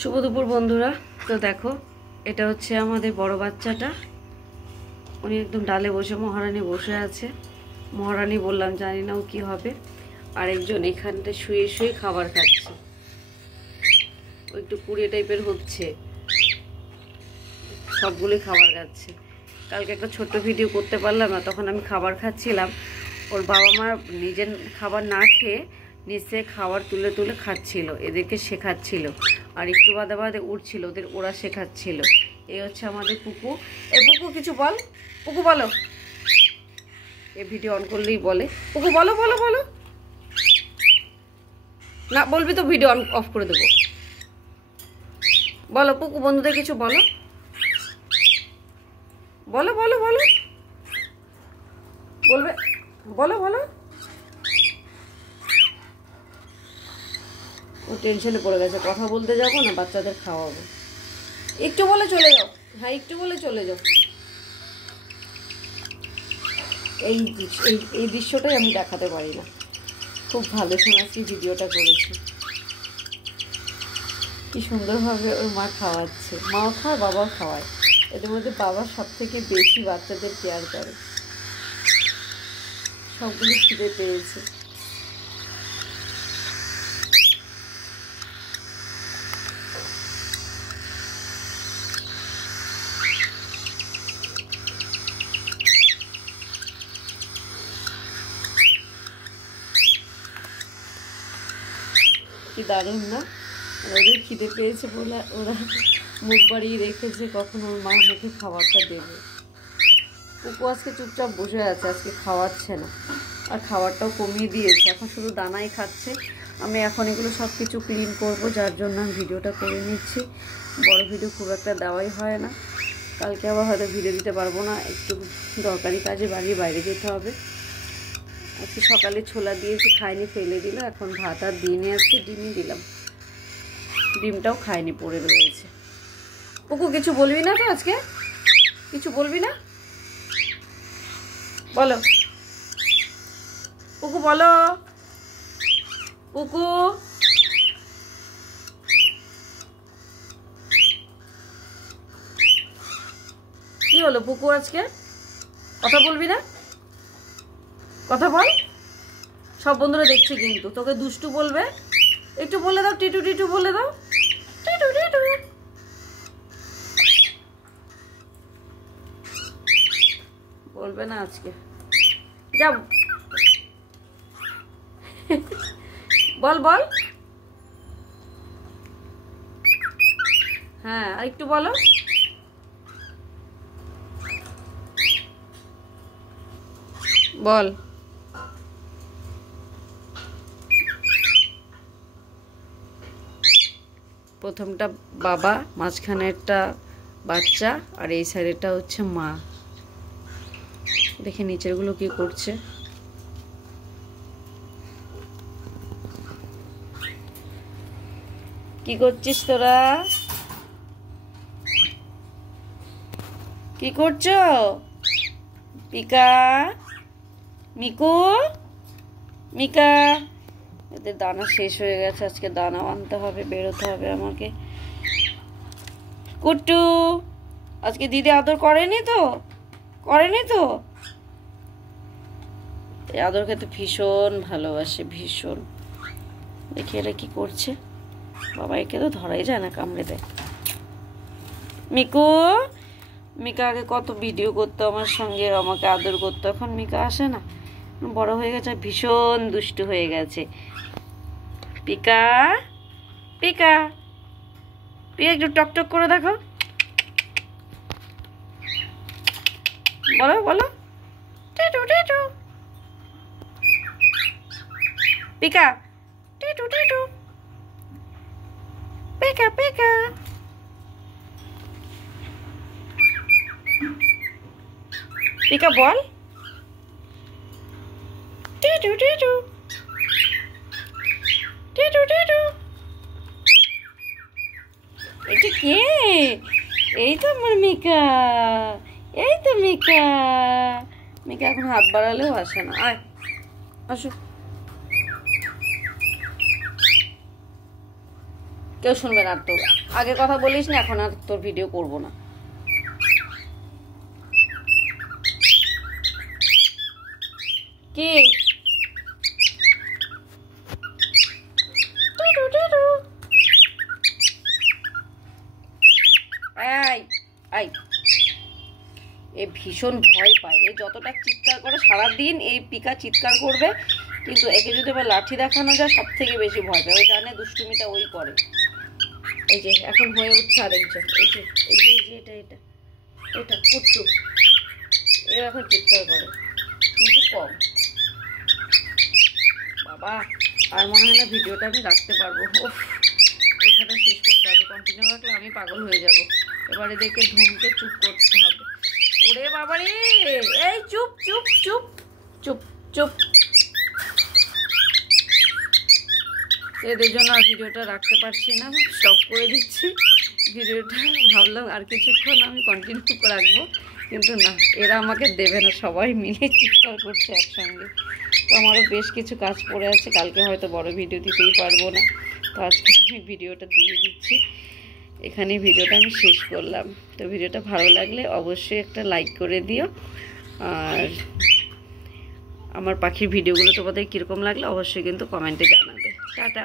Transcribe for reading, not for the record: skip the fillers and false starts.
শুভ দুপুর বন্ধুরা। তো দেখো, এটা হচ্ছে আমাদের বড় বাচ্চাটা। উনি একদম ডালে বসে, মহারানী বসে আছে। মহারানী বললাম, জানি না ও কি হবে। আরেকজন এখানটা শুয়ে শুয়ে খাবার খাচ্ছে, ও একটু কুড়িয়ে টাইপের হচ্ছে, সবগুলোই খাবার খাচ্ছে। কালকে একটা ছোট্ট ভিডিও করতে পারলাম না, তখন আমি খাবার খাচ্ছিলাম। ওর বাবা মা নিজের খাবার না খেয়ে নিচে খাবার তুলে তুলে খাচ্ছিল, এদেরকে শেখাচ্ছিল, আর একটু বাদে বাদে উঠছিল, ওরা শেখাচ্ছিল। এই হচ্ছে আমাদের পুকু। এ পুকু কিছু বল, পুকু বলো। এ ভিডিও অন করলেই বলে, পুকু বলো বলো বলো। না বলবি তো ভিডিও অন অফ করে দেবো। বলো পুকু, বন্ধুদের কিছু বলো, বলো বলো বলো, বলবে, বলো বলো। ও টেনশনে পড়ে গেছে, কথা বলতে যাবো না, বাচ্চাদের খাওয়াবো। একটু বলে চলে যাও, হ্যাঁ একটু বলে চলে যাও। এই এই দৃশ্যটাই আমি দেখাতে পারি না। খুব ভালো শোনাচ্ছি, ভিডিওটা করেছি। কি সুন্দরভাবে ওর মা খাওয়াচ্ছে, মাও খায় বাবাও খাওয়ায়। এদের মধ্যে বাবা সব থেকে বেশি বাচ্চাদের কেয়ার করে। সবগুলি খিদে পেয়েছে। কি দারুণ না? ওদের খিদে পেয়েছে বলে ওরা মুখ বাড়িয়ে রেখেছে, কখন ওর মা মুখে খাবারটা দেবে। পুকু আজকে চুপচাপ বসে আছে, আজকে খাওয়াচ্ছে না, আর খাবারটাও কমিয়ে দিয়েছে, এখন শুধু দানাই খাচ্ছে। আমি এখন এগুলো সব কিছু ক্লিন করবো, যার জন্য আমি ভিডিওটা করে নিচ্ছি। বড় ভিডিও খুব একটা দেওয়াই হয় না, কালকে আবার হয়তো ভিডিও দিতে পারবো না, একটু দরকারি কাজে বাড়ির বাইরে যেতে হবে। আজকে সকালে ছোলা দিয়েছি, খাইনি, ফেলে দিল। এখন ভাত আর দিনে আজকে ডিমই দিলাম, ডিমটাও খায়নি, পড়ে রয়েছে। পুকু কিছু বলবি না তো আজকে? কিছু বলবি না? বলো পুকু, বলো পুকু। কি হলো পুকু, আজকে কথা বলবি না? কথা বল, সব বন্ধুরা দেখছে কিন্তু, তোকে দুষ্টু বলবে। একটু বলে দাও, টিটু টিটু বলে দাও, টিটু টিটু। বলবে না আজকে, যাব। বল বল, হ্যাঁ আর একটু বলো। বল, প্রথমটা বাবা, মাঝখানেরটা বাচ্চা, আর এই সাইডেরটা হচ্ছে মা। দেখে নিচেরগুলো কি করছে। কি করছিস তোরা? কি করছো? পিকা, মিকু, মিকা। এদের দানা শেষ হয়ে গেছে, আজকে দানা আনতে হবে, বেরোতে হবে আমাকে। কুট্টু, আজকে দিদি আদর করেনি তো? করেনি তো? এই আদর খেতে ভীষণ ভালোবাসে, ভীষণ। দেখি এরা কি করছে। বাবা একে তো ধরাই যায় না, কামড়ে দেয়। মিকু, মিকা আগে কত ভিডিও করতো আমার সঙ্গে, আমাকে আদর করতো, এখন মিকা আসে না, বড় হয়ে গেছে, ভীষণ দুষ্টু হয়ে গেছে। পিকা, পিকা, পিকা একটু টকটক করে দেখো, বলো বলো, টিটু টিটু, পিকা, টিটু টিটু, পিকা পিকা। পিকা বল, টিটু টিটু, টিটু টিটু। এটা কে? এই তো আমার মিকা, এই তো মিকা। মিকা এখন হাত বাড়ালেও আসে না। আয়, আসো। কেউ শুনবে না তোর, আগে কথা বলিস না, এখন আর তোর ভিডিও করবো না। কি এ ভীষণ ভয় পায়, এ যতটা চিৎকার করে সারাদিন এই পিকা চিৎকার করবে, কিন্তু একে যদি আবার লাঠি দেখানো যায় সব থেকে বেশি ভয় পায়। ওই জানে দুষ্টুমিটা ওই করে। এই যে এখন হয়ে উঠছে আরেকজন, এই যে এই যে এই যে এটা এটা এটা কুট্টু, এ এখন চিৎকার করে কিন্তু কম। বাবা আর মনে হয় না ভিডিওটা আমি রাখতে পারবো। ওফ, এখানে শেষ করতে হবে, কন্টিনিউ রাখলে আমি পাগল হয়ে যাব। এবারে দেখে ধমকে চুপ করতে হবে। ওরে বাবা রে, এই চুপ চুপ চুপ চুপ চুপ। এদের জন্য আর ভিডিওটা রাখতে পারছি না, স্টপ করে দিচ্ছি ভিডিওটা। ভাবলাম আর কিছুক্ষণ আমি কন্টিনিউ রাখবো, কিন্তু না, এরা আমাকে দেবে না, সবাই মিলে চিৎকার করছে একসঙ্গে। তো আমারও বেশ কিছু কাজ পড়ে আছে, কালকে হয়তো বড় ভিডিও দিতেই পারবো না, তো আজকে আমি ভিডিওটা দিয়ে দিচ্ছি। এখানেই ভিডিওটা আমি শেষ করলাম। তো ভিডিওটা ভালো লাগলে অবশ্যই একটা লাইক করে দিও, আর আমার পাখির ভিডিওগুলো তোমাদের কীরকম লাগলে অবশ্যই কিন্তু কমেন্টে জানাবে। টাটা।